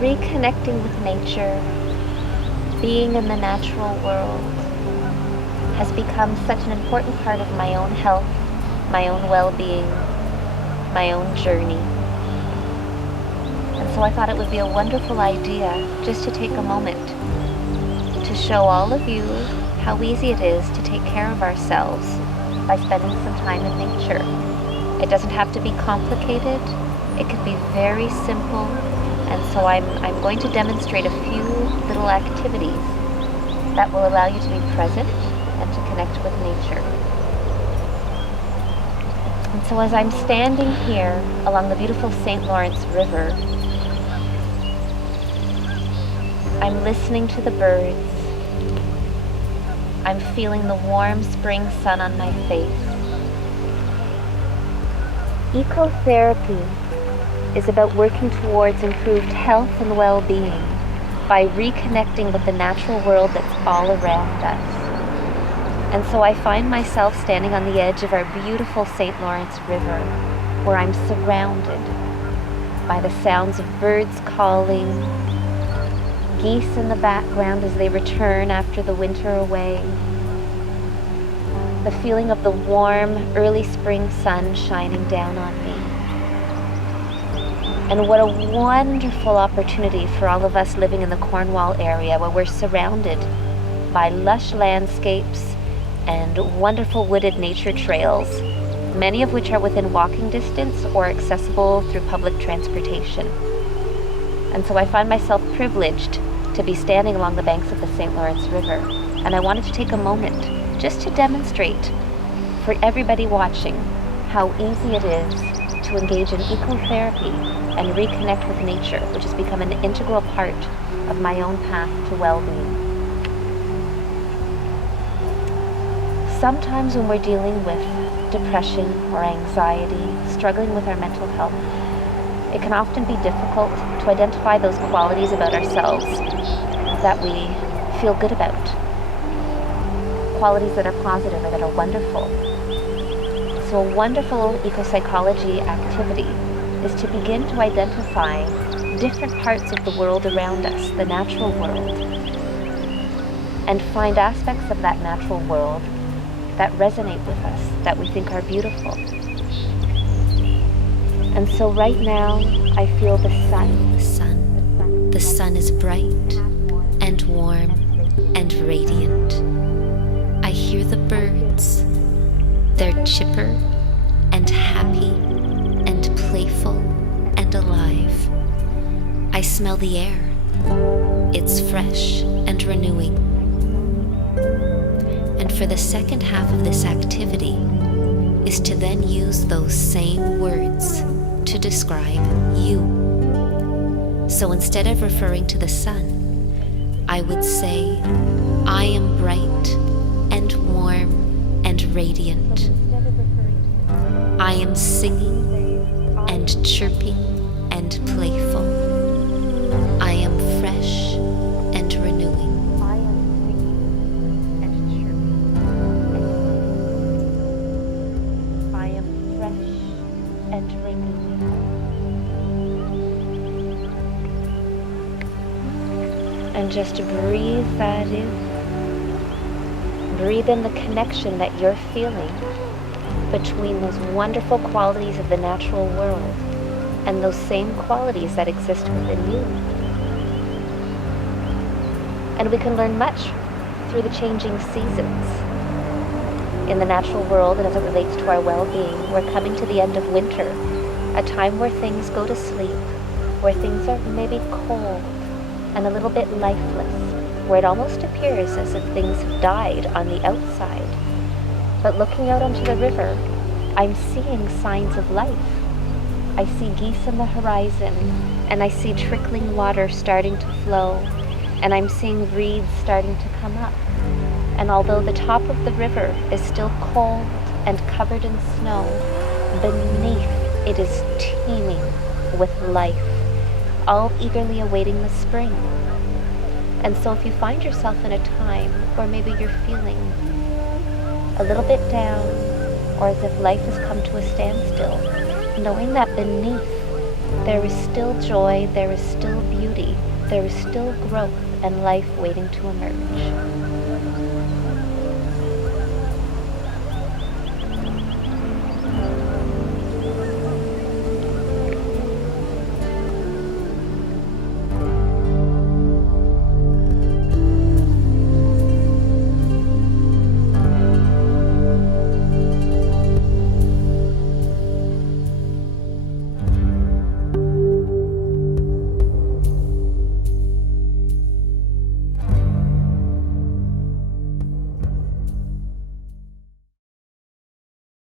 reconnecting with nature, being in the natural world, has become such an important part of my own health, my own well-being, my own journey. And so I thought it would be a wonderful idea just to take a moment to show all of you how easy it is to take care of ourselves by spending some time in nature. It doesn't have to be complicated. It could be very simple. And so I'm going to demonstrate a few little activities that will allow you to be present and to connect with nature. And so as I'm standing here along the beautiful St. Lawrence River, I'm listening to the birds. I'm feeling the warm spring sun on my face. Ecotherapy is about working towards improved health and well-being by reconnecting with the natural world that's all around us. And so I find myself standing on the edge of our beautiful St. Lawrence River, where I'm surrounded by the sounds of birds calling, geese in the background as they return after the winter away, the feeling of the warm, early spring sun shining down on me. And what a wonderful opportunity for all of us living in the Cornwall area, where we're surrounded by lush landscapes and wonderful wooded nature trails, many of which are within walking distance or accessible through public transportation. And so I find myself privileged to be standing along the banks of the St. Lawrence River. And I wanted to take a moment just to demonstrate for everybody watching how easy it is to engage in ecotherapy and reconnect with nature, which has become an integral part of my own path to well-being. Sometimes when we're dealing with depression or anxiety, struggling with our mental health, it can often be difficult to identify those qualities about ourselves that we feel good about, qualities that are positive or that are wonderful. So a wonderful ecopsychology activity is to begin to identify different parts of the world around us, the natural world, and find aspects of that natural world that resonate with us, that we think are beautiful. And so right now, I feel the sun. The sun is bright and warm and radiant. I hear the birds. They're chipper and happy and playful and alive. I smell the air. It's fresh and renewing. And for the second half of this activity is to then use those same words to describe you. So instead of referring to the sun, I would say, I am bright and warm and radiant. I am singing and chirping and playful. I am fresh and renewing. I am fresh and renewing. And just breathe that in. Breathe in the connection that you're feeling between those wonderful qualities of the natural world and those same qualities that exist within you. And we can learn much through the changing seasons. In the natural world, and as it relates to our well-being, we're coming to the end of winter, a time where things go to sleep, where things are maybe cold and a little bit lifeless, where it almost appears as if things have died on the outside. But looking out onto the river, I'm seeing signs of life. I see geese on the horizon, and I see trickling water starting to flow, and I'm seeing reeds starting to come up. And although the top of the river is still cold and covered in snow, beneath it is teeming with life, all eagerly awaiting the spring. And so if you find yourself in a time where maybe you're feeling a little bit down, or as if life has come to a standstill, knowing that beneath There is still joy, there is still beauty, there is still growth and life waiting to emerge.